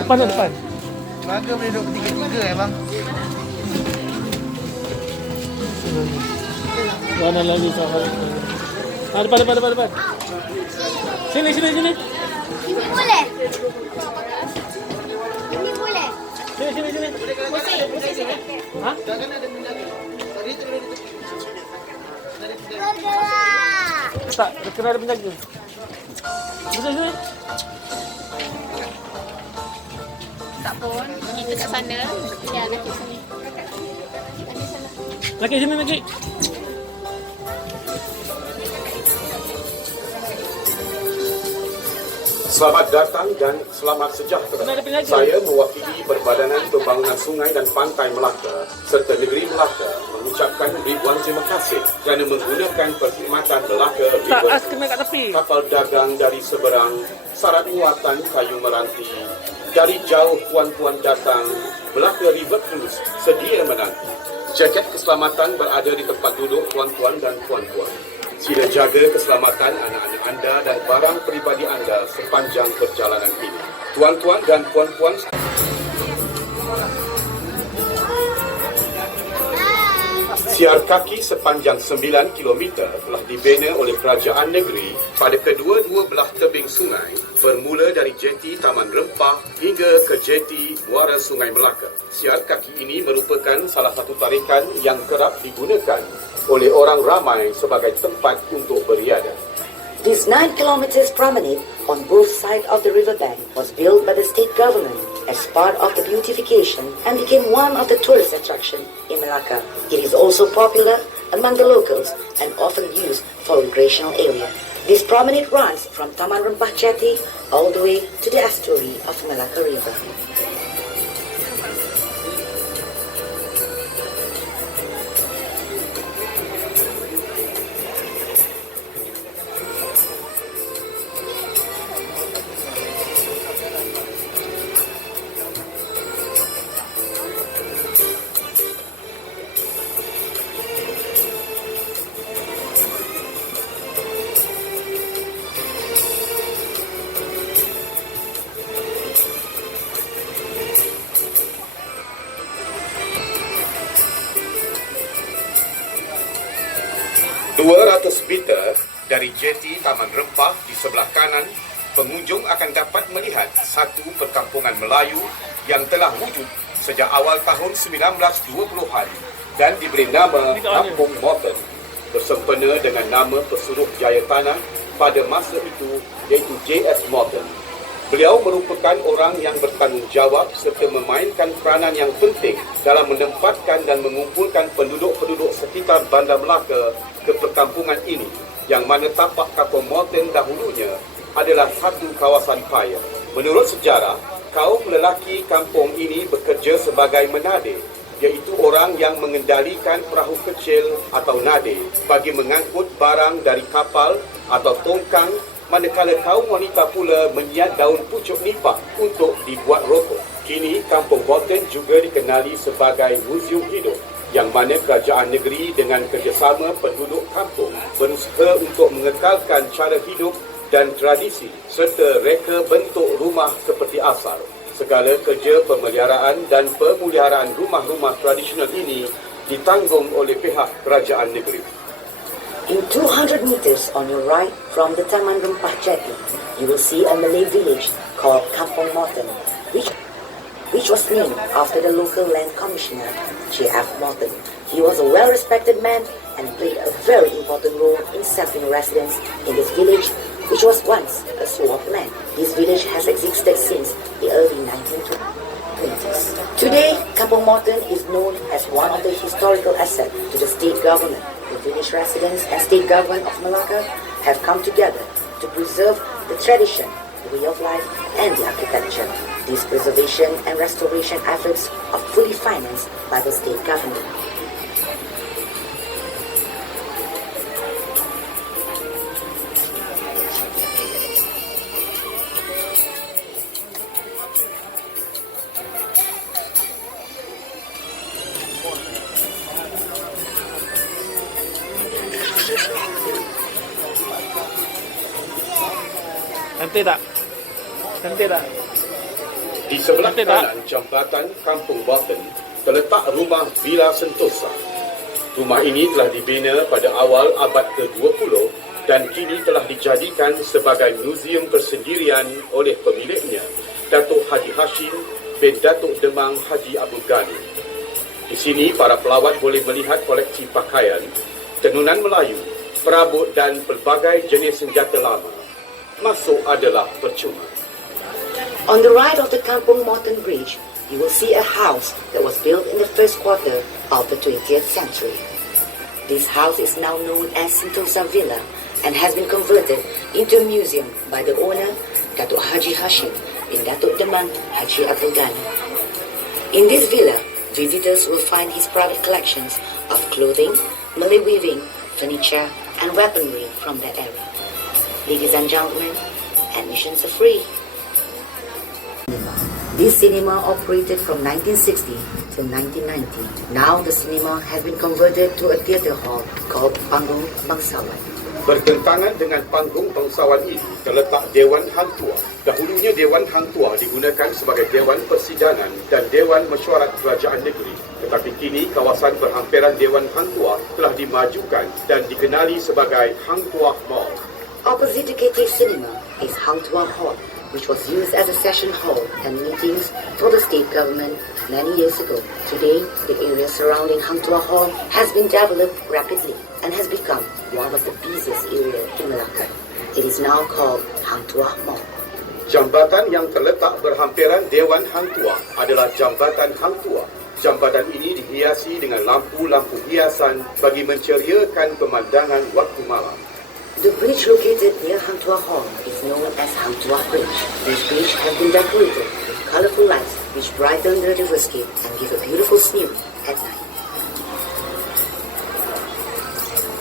Depan tak depan? Warga boleh duduk tiga-tiga bang. Mana lagi sahabat? Depan. Sini. Ini boleh? Ini boleh? Sini. Musik sini. Hah? Bergerak. Tak, kena ada penjaga. Sini. Tak pun, kita kat sana. Ya, nak ke sini. Lagi sini lagi. Selamat datang dan selamat sejahtera. Saya mewakili Perbadanan Pembangunan Sungai dan Pantai Melaka serta Negeri Melaka mengucapkan ribuan terima kasih kerana menggunakan perkhidmatan Melaka Tak, River, kena kat tepi. kapal dagang dari seberang, syarat muatan kayu meranti. Dari jauh puan-puan datang, Melaka River Cruise sedia menanti. Jaket keselamatan berada di tempat duduk tuan-tuan dan puan-puan. Sila jaga keselamatan anak-anak anda dan barang peribadi anda sepanjang perjalanan ini. Tuan-tuan dan puan-puan, siar kaki sepanjang 9 km telah dibina oleh kerajaan negeri pada kedua-dua belah tebing sungai bermula dari jeti Taman Rempah hingga ke jeti Muara Sungai Melaka. Siar kaki ini merupakan salah satu tarikan yang kerap digunakan oleh orang ramai sebagai tempat untuk beriadah. This 9 kilometers promenade on both sides of the riverbank was built by the state government as part of the beautification and became one of the tourist attractions in Melaka. It is also popular among the locals and often used for recreational area. This promenade runs from Taman Rempah Jetty all the way to the estuary of Melaka River. Ratus meter dari jeti Taman Rempah di sebelah kanan, pengunjung akan dapat melihat satu perkampungan Melayu yang telah wujud sejak awal tahun 1920-an dan diberi nama Kampung Morton bersempena dengan nama pesuruh jaya tanah pada masa itu iaitu J.S. Morton. Beliau merupakan orang yang bertanggungjawab serta memainkan peranan yang penting dalam menempatkan dan mengumpulkan penduduk-penduduk sekitar Bandar Melaka ke perkampungan ini, yang mana tapak Kampung Morton dahulunya adalah satu kawasan paya. Menurut sejarah, kaum lelaki kampung ini bekerja sebagai menade, iaitu orang yang mengendalikan perahu kecil atau nade bagi mengangkut barang dari kapal atau tongkang, manakala kaum wanita pula menyiat daun pucuk nipah untuk dibuat rokok. Kini Kampung Morton juga dikenali sebagai muzium hidup, yang mana kerajaan negeri dengan kerjasama penduduk kampung berusaha untuk mengekalkan cara hidup dan tradisi serta reka bentuk rumah seperti asal. Segala kerja pemeliharaan dan pemuliharaan rumah-rumah tradisional ini ditanggung oleh pihak kerajaan negeri. In 200 meters on your right from the Taman Rempah Jetty, you will see a Malay village called Kampung Morton, which was named after the local land commissioner, J.F. Morton. He was a well-respected man and played a very important role in settling residents in this village, which was once a swamp land. This village has existed since the early 1920s. Today, Kampung Morton is known as one of the historical assets to the state government. The village residents and state government of Melaka have come together to preserve the tradition, the way of life, and the architecture. These preservation and restoration efforts are fully financed by the state government. Cantik tak? Cantik tak? Di sebelah kanan jambatan Kampung Bolton terletak rumah Villa Sentosa. Rumah ini telah dibina pada awal abad ke-20 dan kini telah dijadikan sebagai muzium persendirian oleh pemiliknya, Datuk Haji Hashim bin Datuk Demang Haji Abdul Ghani. Di sini para pelawat boleh melihat koleksi pakaian, tenunan Melayu, perabot dan pelbagai jenis senjata lama. Masuk adalah percuma. On the right of the Kampung Morton Bridge, you will see a house that was built in the first quarter of the 20th century. This house is now known as Sentosa Villa and has been converted into a museum by the owner, Datuk Haji Hashim bin Datuk Demang Haji Abdul Ghani. In this villa, visitors will find his private collections of clothing, Malay weaving, furniture and weaponry from that area. Ladies and gentlemen, admissions are free. This cinema operated from 1960 to 1990. Now the cinema has been converted to a theatre hall called Panggung Bangsawan. Bertentangan dengan panggung bangsawan ini terletak Dewan Hang Tuah. Dahulunya Dewan Hang Tuah digunakan sebagai Dewan Persidangan dan Dewan Mesyuarat Kerajaan Negeri. Tetapi kini kawasan berhampiran Dewan Hang Tuah telah dimajukan dan dikenali sebagai Hang Tuah Mall. Opposite the KK Cinema is Hang Tuah Hall, which was used as a session hall and meetings for the state government many years ago. Today, the area surrounding Hang Tuah Hall has been developed rapidly and has become one of the busiest areas in Melaka. It is now called Hang Tuah Mall. Jambatan yang terletak berhampiran Dewan Hang Tuah adalah Jambatan Hang Tuah. Jambatan ini dihiasi dengan lampu-lampu hiasan bagi menceriakan pemandangan waktu malam. The bridge located near Hang Tuah Hall is known as Hang Tuah Bridge. This bridge has been decorated with colorful lights which brighten the riverscape and give a beautiful sneer at night.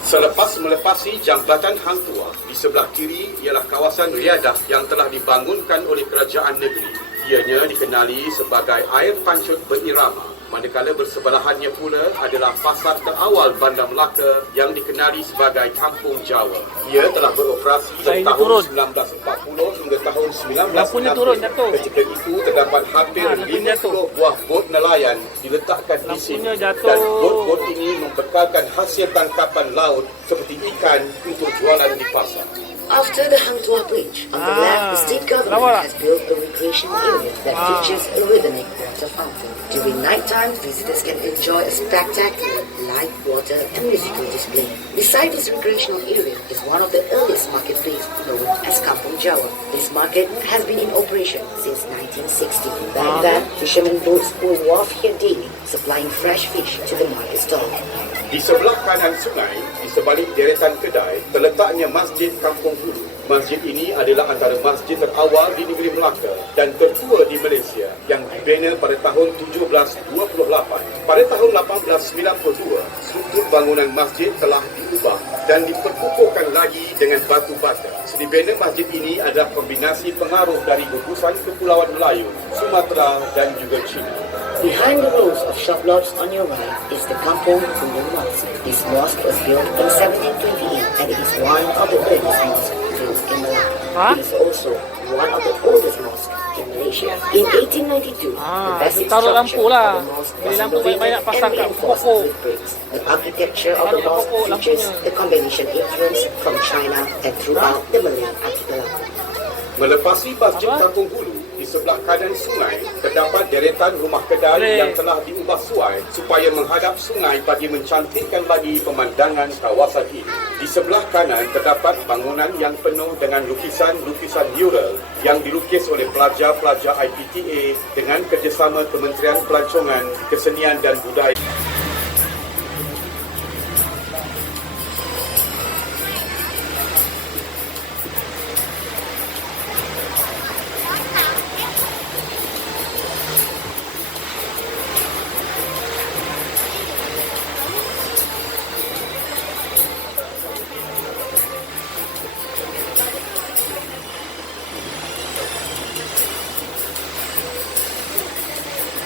Selepas melepasi Jambatan Hang Tuah, di sebelah kiri ialah kawasan riadah yang telah dibangunkan oleh kerajaan negeri. Ianya dikenali sebagai air pancut berirama. Manakala bersebelahannya pula adalah pasar terawal Bandar Melaka yang dikenali sebagai Kampung Jawa. Ia telah beroperasi dari tahun 1940 hingga tahun 1960. Ketika itu terdapat hampir 50 buah bot nelayan diletakkan di sini dan bot-bot ini membekalkan hasil tangkapan laut seperti ikan untuk jualan di pasar. After the Hang Tuah Bridge, on the left, the state government has built a recreational area that features a rhythmic water fountain. During night time, visitors can enjoy a spectacular light, water, and musical display. Beside this recreational area is one of the earliest marketplaces known as Kampung Jawa. This market has been in operation since 1960. Back then, fishermen boats will wharf here daily, supplying fresh fish to the market stall. Di sebelah kanan sungai, di sebalik deretan kedai, terletaknya Masjid Kampung Hulu. Masjid ini adalah antara masjid terawal di negeri Melaka dan tertua di Malaysia yang dibina pada tahun 1728. Pada tahun 1892, struktur bangunan masjid telah diubah dan diperkukuhkan lagi dengan batu bata. Seni bina masjid ini adalah kombinasi pengaruh dari gugusan Kepulauan Melayu, Sumatera dan juga China. Behind the rows of shop lots on your right is the Kampung Hulu Mosque. This mosque was built in 1728 and it is one of the earliest mosques built in Melaka. It is also one of the oldest mosques in Malaysia. In 1892, the basic structure of the mosque was renovated and reinforced with bricks. The architecture of the mosque features the combination influence from China and throughout the Malay archipelago. Melepasi Masjid Kampung Hulu, di sebelah kanan sungai terdapat deretan rumah kedai yang telah diubah suai supaya menghadap sungai bagi mencantikkan lagi pemandangan kawasan ini. Di sebelah kanan terdapat bangunan yang penuh dengan lukisan-lukisan mural yang dilukis oleh pelajar-pelajar IPTA dengan kerjasama Kementerian Pelancongan, Kesenian dan Budaya.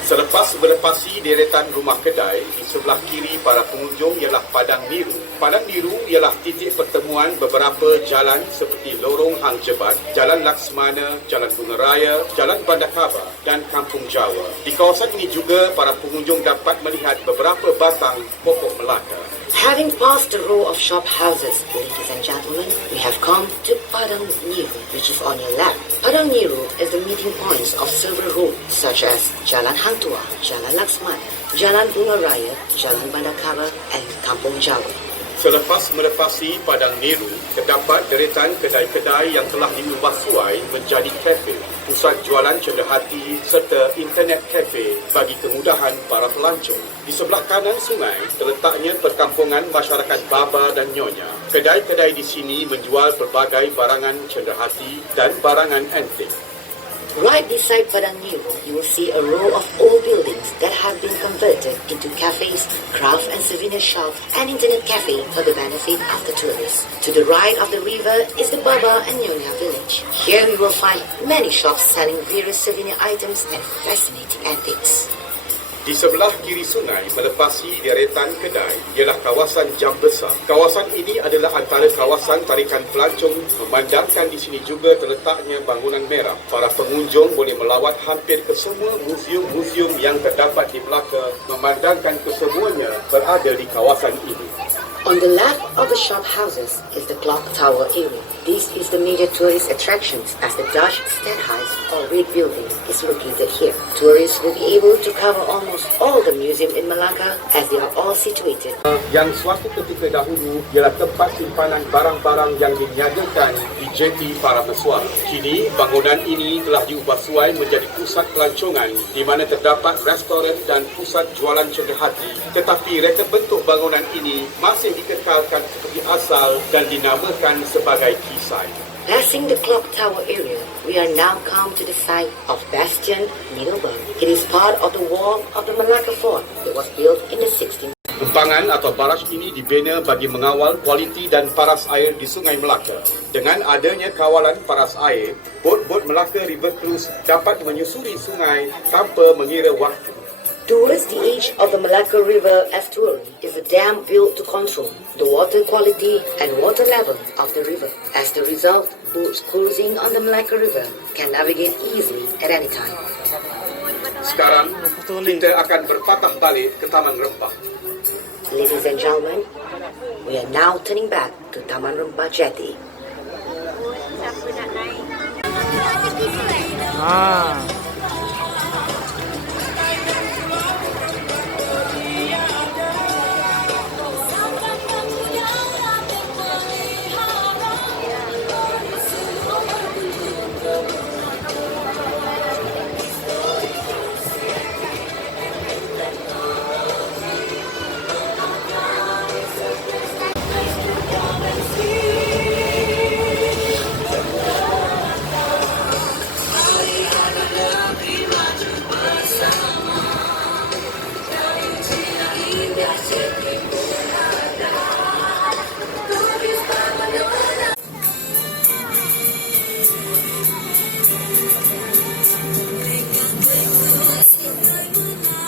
Selepas melepasi deretan rumah kedai, di sebelah kiri para pengunjung ialah Padang Biru Padang Biru ialah titik pertemuan beberapa jalan seperti Lorong Hang Jebat, Jalan Laksmana, Jalan Bunga Raya, Jalan Bandar Kaba dan Kampung Jawa. Di kawasan ini juga para pengunjung dapat melihat beberapa batang pokok Melaka. Having passed the row of shop houses, ladies and gentlemen, we have come to Padang Niru, which is on your left. Padang Niru is the meeting points of several roads such as Jalan Hang Tua, Jalan Laksmana, Jalan Bunga Raya, Jalan Bandar Kaba and Kampung Jawa. Selepas melepasi Padang Niru, terdapat deretan kedai-kedai yang telah diubah suai menjadi kafe, pusat jualan cenderahati serta internet kafe bagi kemudahan para pelancong. Di sebelah kanan sungai terletaknya perkampungan masyarakat Baba dan Nyonya. Kedai-kedai di sini menjual pelbagai barangan cenderahati dan barangan antik. Right beside Padang Niru, you will see a row of old buildings that have been converted into cafes, craft and souvenir shops, and internet cafe for the benefit of the tourists. To the right of the river is the Baba and Nyonya village. Here we will find many shops selling various souvenir items and fascinating antiques. Di sebelah kiri sungai melepasi deretan kedai ialah kawasan Jam Besar. Kawasan ini adalah antara kawasan tarikan pelancong, memandangkan di sini juga terletaknya bangunan merah. Para pengunjung boleh melawat hampir ke semua muzium-muzium yang terdapat di Melaka, memandangkan kesemuanya berada di kawasan ini. On the left of the shop houses is the clock tower area. This is the major tourist attractions as the Dutch Stadhuis or Red Building is located here. Tourists will be able to cover almost all the museum in Melaka as they are all situated. Yang suatu ketika dahulu ialah tempat simpanan barang-barang yang diniagakan di jeti para pesuara. Kini bangunan ini telah diubah suai menjadi pusat pelancongan di mana terdapat restoran dan pusat jualan cenderahati. Tetapi reka bentuk bangunan ini masih dikekalkan seperti asal dan dinamakan sebagai kisai. Passing the clock tower area, we are now come to the site of Bastion Nidelberg. It is part of the wall of the Melaka Fort that was built in the 16th. Empangan atau baraj ini dibina bagi mengawal kualiti dan paras air di Sungai Melaka. Dengan adanya kawalan paras air, bot-bot Melaka River Cruise dapat menyusuri sungai tanpa mengira waktu. Towards the edge of the Melaka River estuary is a dam built to control the water quality and water level of the river. As the result, boats cruising on the Melaka River can navigate easily at any time. Sekarang, kita akan berpatah balik ke Taman Rempah. Ladies and gentlemen, we are now turning back to Taman Rempah Jetty. Ah.